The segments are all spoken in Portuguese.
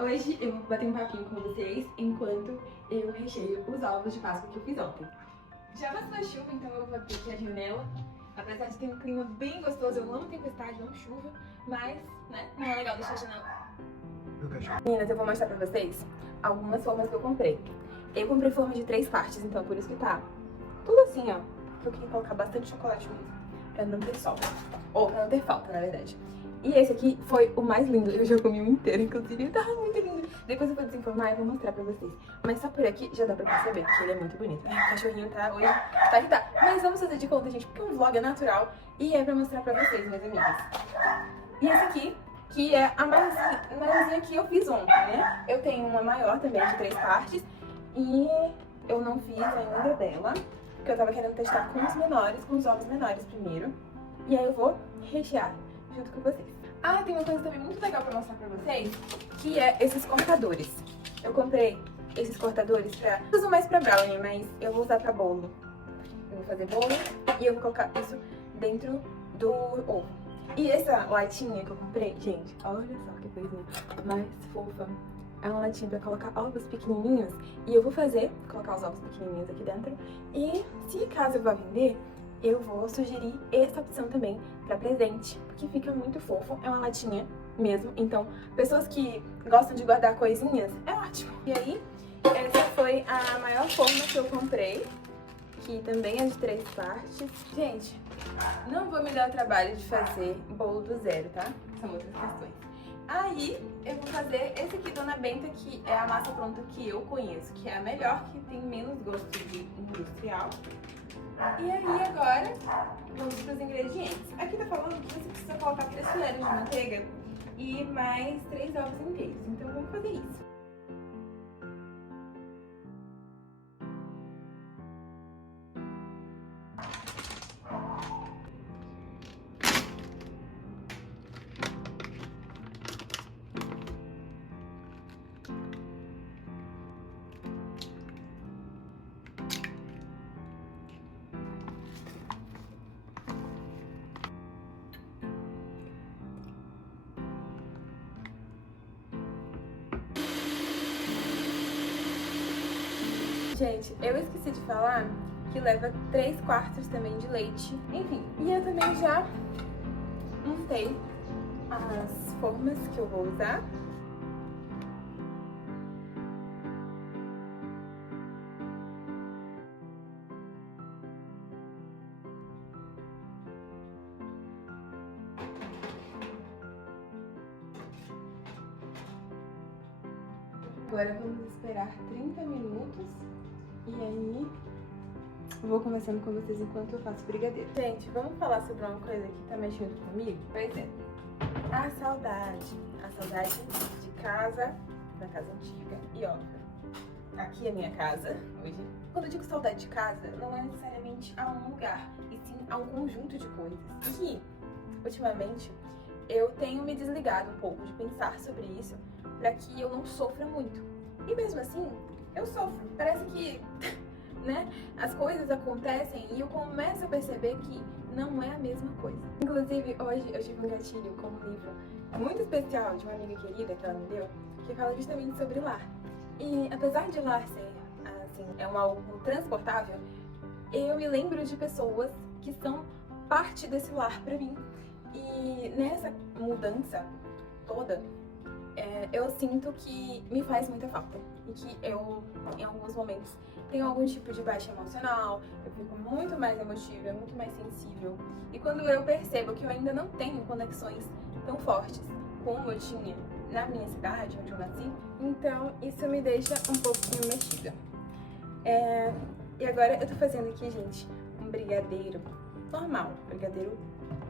Hoje eu vou bater um papinho com vocês enquanto eu recheio os ovos de Páscoa que eu fiz ontem. Já passou a chuva, então eu vou abrir aqui a janela. Apesar de ter um clima bem gostoso, eu amo tempestade, não chuva, mas, né, não é legal deixar a janela. Meninas, eu vou mostrar pra vocês algumas formas que eu comprei. Eu comprei forma de 3 partes, então por isso que tá tudo assim, ó. Porque eu queria colocar bastante chocolate mesmo, pra não ter sobra. Ou pra não ter falta, na verdade. E esse aqui foi o mais lindo, eu já comi um inteiro, inclusive, ele tava muito lindo. Depois eu vou desenformar e vou mostrar pra vocês. Mas só por aqui já dá pra perceber que ele é muito bonito. O cachorrinho tá hoje, tá que tá. Mas vamos fazer de conta, gente, porque um vlog é natural e é pra mostrar pra vocês, minhas amigas. E esse aqui, que é a maiorzinha que eu fiz ontem, né? Eu tenho uma maior também, de 3 partes, e eu não fiz ainda dela, porque eu tava querendo testar com os menores, com os ovos menores primeiro. E aí eu vou rechear junto com vocês. Ah, tem uma coisa também muito legal pra mostrar pra vocês, que é esses cortadores. Eu comprei esses cortadores pra... Eu uso mais pra brownie, mas eu vou usar pra bolo. Eu vou fazer bolo e eu vou colocar isso dentro do ovo. E essa latinha que eu comprei, gente, olha só que coisinha mais fofa. É uma latinha pra colocar ovos pequenininhos. E eu vou colocar os ovos pequenininhos aqui dentro. E se caso eu vá vender, eu vou sugerir essa opção também pra presente, porque fica muito fofo, é uma latinha mesmo, então pessoas que gostam de guardar coisinhas, é ótimo. E aí, essa foi a maior forma que eu comprei, que também é de 3 partes. Gente, não vou me dar o trabalho de fazer bolo do zero, tá? São outras questões. Aí, eu vou fazer esse aqui, Dona Benta, que é a massa pronta que eu conheço, que é a melhor, que tem menos gosto de industrial. E aí agora, vamos para os ingredientes. Aqui tá falando que você precisa colocar 3 colheres de manteiga e mais 3 ovos inteiros. Então vamos fazer isso. Gente, eu esqueci de falar que leva 3/4 também de leite. Enfim, e eu também já montei as formas que eu vou usar. Agora vamos esperar 30 minutos e aí eu vou conversando com vocês enquanto eu faço brigadeiro. Gente, vamos falar sobre uma coisa que tá mexendo comigo? Pois é, a saudade de casa, da casa antiga e ó, aqui é a minha casa hoje. Quando eu digo saudade de casa, não é necessariamente a um lugar, e sim a um conjunto de coisas. E, ultimamente, eu tenho me desligado um pouco de pensar sobre isso para que eu não sofra muito. E mesmo assim, eu sofro. Parece que, né, as coisas acontecem e eu começo a perceber que não é a mesma coisa. Inclusive, hoje eu tive um gatilho com um livro muito especial de uma amiga querida que ela me deu, que fala justamente sobre lar. E apesar de lar ser, assim, algo transportável, eu me lembro de pessoas que são parte desse lar pra mim. E nessa mudança toda, eu sinto que me faz muita falta. E que eu, em alguns momentos, tenho algum tipo de baixa emocional, eu fico muito mais emotiva, muito mais sensível. E quando eu percebo que eu ainda não tenho conexões tão fortes como eu tinha na minha cidade, onde eu nasci, então isso me deixa um pouquinho mexida. E agora eu tô fazendo aqui, gente, um brigadeiro normal, brigadeiro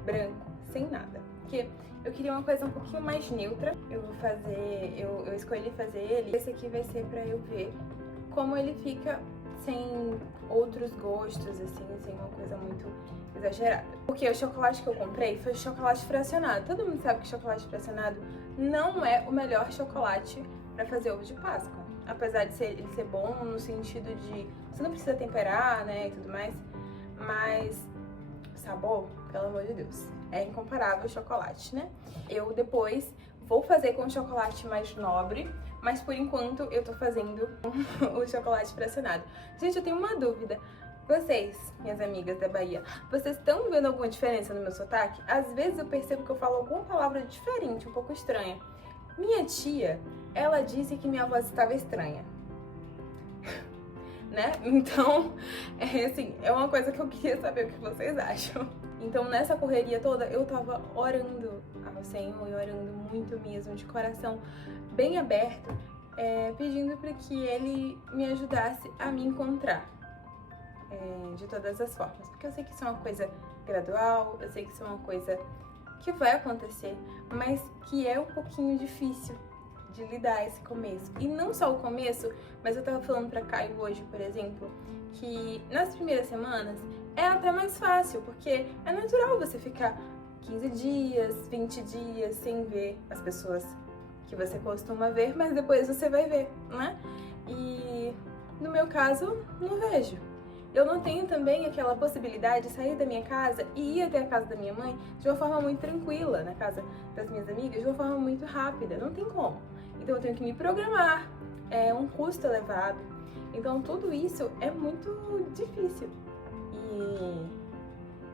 branco, sem nada. Porque eu queria uma coisa um pouquinho mais neutra. Eu escolhi fazer ele. Esse aqui vai ser pra eu ver como ele fica sem outros gostos, assim, sem uma coisa muito exagerada. Porque o chocolate que eu comprei foi chocolate fracionado. Todo mundo sabe que chocolate fracionado não é o melhor chocolate para fazer ovo de Páscoa. Apesar de ele ser bom no sentido de você não precisa temperar, né, e tudo mais, mas o sabor, pelo amor de Deus, é incomparável ao chocolate, né? Eu depois vou fazer com chocolate mais nobre, mas por enquanto eu tô fazendo o chocolate pressionado. Gente, eu tenho uma dúvida. Vocês, minhas amigas da Bahia, vocês estão vendo alguma diferença no meu sotaque? Às vezes eu percebo que eu falo alguma palavra diferente, um pouco estranha. Minha tia, ela disse que minha voz estava estranha. Né? Então, assim, é uma coisa que eu queria saber o que vocês acham. Então, nessa correria toda, eu tava orando ao Senhor e orando muito mesmo, de coração bem aberto, pedindo para que Ele me ajudasse a me encontrar. De todas as formas, porque eu sei que isso é uma coisa gradual, eu sei que isso é uma coisa que vai acontecer, mas que é um pouquinho difícil de lidar esse começo. E não só o começo, mas eu tava falando pra Caio hoje, por exemplo, que nas primeiras semanas é até mais fácil, porque é natural você ficar 15 dias, 20 dias sem ver as pessoas que você costuma ver, mas depois você vai ver, né? E no meu caso, não vejo. Eu não tenho também aquela possibilidade de sair da minha casa e ir até a casa da minha mãe de uma forma muito tranquila, na casa das minhas amigas, de uma forma muito rápida. Não tem como. Então eu tenho que me programar, é um custo elevado. Então tudo isso é muito difícil e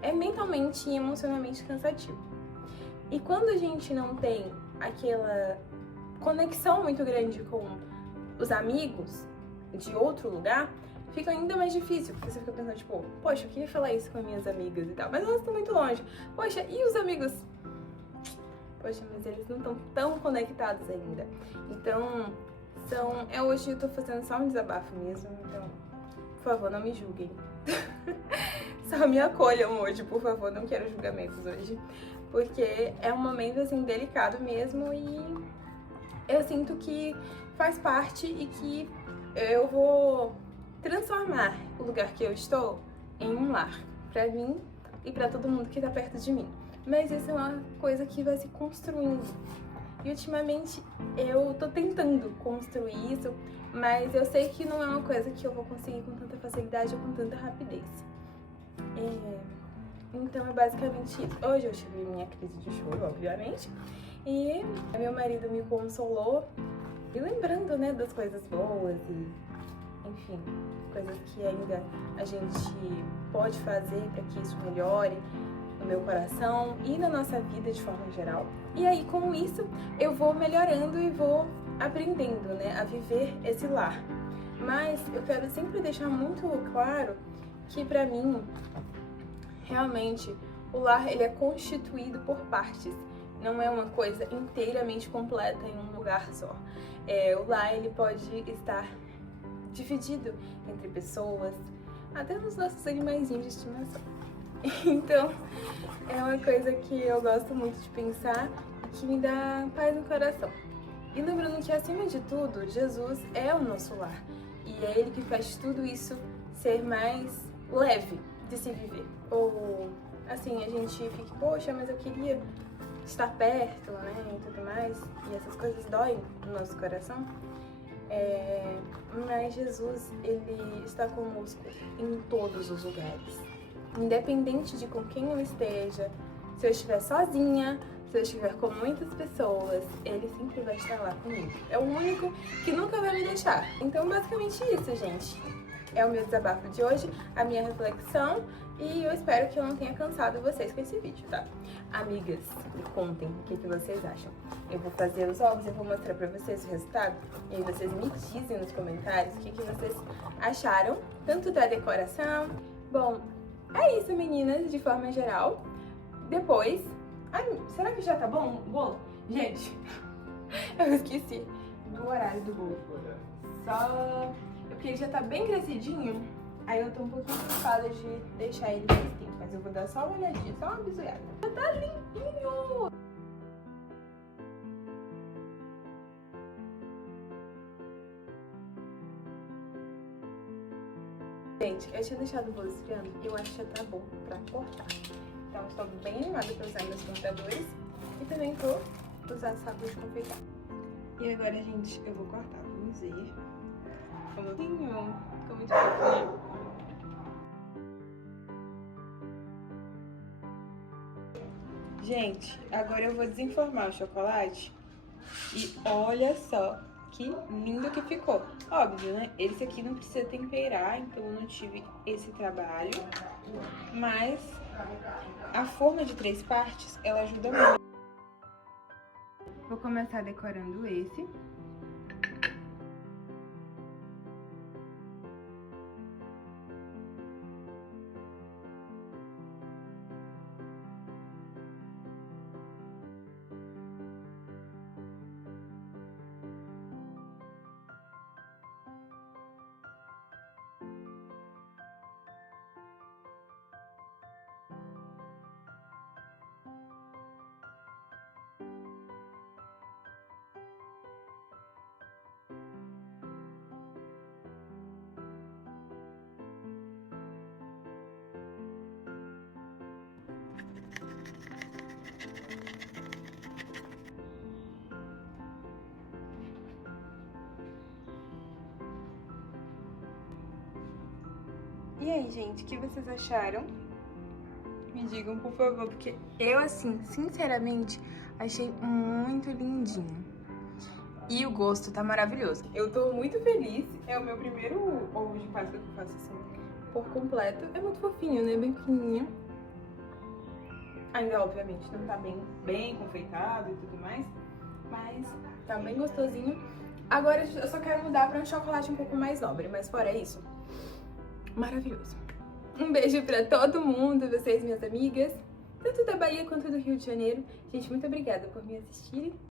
é mentalmente e emocionalmente cansativo. E quando a gente não tem aquela conexão muito grande com os amigos de outro lugar, fica ainda mais difícil, porque você fica pensando, tipo, poxa, eu queria falar isso com as minhas amigas e tal, mas elas estão muito longe. Poxa, e os amigos? Poxa, mas eles não estão tão conectados ainda. Então, hoje eu tô fazendo só um desabafo mesmo, então, por favor, não me julguem. Só me acolham hoje, por favor, não quero julgamentos hoje. Porque é um momento, assim, delicado mesmo e eu sinto que faz parte e que eu vou transformar o lugar que eu estou em um lar, pra mim e pra todo mundo que tá perto de mim. Mas isso é uma coisa que vai se construindo. E ultimamente eu tô tentando construir isso, mas eu sei que não é uma coisa que eu vou conseguir com tanta facilidade ou com tanta rapidez. Então é basicamente isso. Hoje eu tive minha crise de choro, obviamente, e meu marido me consolou, e lembrando, né, das coisas boas e enfim, coisas que ainda a gente pode fazer para que isso melhore no meu coração e na nossa vida de forma geral. E aí, com isso, eu vou melhorando e vou aprendendo, né, a viver esse lar. Mas eu quero sempre deixar muito claro que, para mim, realmente, o lar ele é constituído por partes. Não é uma coisa inteiramente completa em um lugar só. O lar ele pode estar dividido entre pessoas, até nos nossos animaizinhos de estimação. Então, é uma coisa que eu gosto muito de pensar e que me dá paz no coração. E lembrando que, acima de tudo, Jesus é o nosso lar. E é Ele que faz tudo isso ser mais leve de se viver. Ou, assim, a gente fica, poxa, mas eu queria estar perto, né, e tudo mais. E essas coisas doem no nosso coração. Mas Jesus, Ele está conosco em todos os lugares. Independente de com quem eu esteja, se eu estiver sozinha, se eu estiver com muitas pessoas, Ele sempre vai estar lá comigo. É o único que nunca vai me deixar. Então, basicamente isso, gente. É o meu desabafo de hoje, a minha reflexão, e eu espero que eu não tenha cansado vocês com esse vídeo, tá? Amigas, me contem o que vocês acham. Eu vou fazer os ovos, eu vou mostrar pra vocês o resultado, e aí vocês me dizem nos comentários o que vocês acharam, tanto da decoração. Bom, é isso, meninas, de forma geral. Depois... Ai, será que já tá bom o bolo? Gente, eu esqueci do horário do bolo. Só... porque ele já tá bem crescidinho, aí eu tô um pouquinho preocupada de deixar ele mais tempo. Mas eu vou dar só uma olhadinha, só uma bisoiada. Já tá limpinho! Gente, eu tinha deixado o bolo esfriando e eu acho que já tá bom pra cortar. Então, estou bem animada pra usar meus cortadores. E também tô usar saco de confeitar. E agora, gente, eu vou cortar. Vamos ver. Como eu tenho. Ficou muito fofinho. Gente, agora eu vou desenformar o chocolate. E olha só que lindo que ficou. Óbvio, né? Esse aqui não precisa temperar, então eu não tive esse trabalho. Mas a forma de 3 partes, ela ajuda muito. Vou começar decorando esse. E aí, gente, o que vocês acharam? Me digam, por favor, porque eu, assim, sinceramente, achei muito lindinho. E o gosto tá maravilhoso. Eu tô muito feliz. É o meu primeiro ovo de Páscoa que eu faço assim, por completo. É muito fofinho, né? Bem pequenininho. Ainda, obviamente, não tá bem confeitado e tudo mais. Mas tá bem gostosinho. Agora eu só quero mudar pra um chocolate um pouco mais nobre. Mas fora isso, maravilhoso. Um beijo pra todo mundo, vocês, minhas amigas, tanto da Bahia quanto do Rio de Janeiro. Gente, muito obrigada por me assistirem.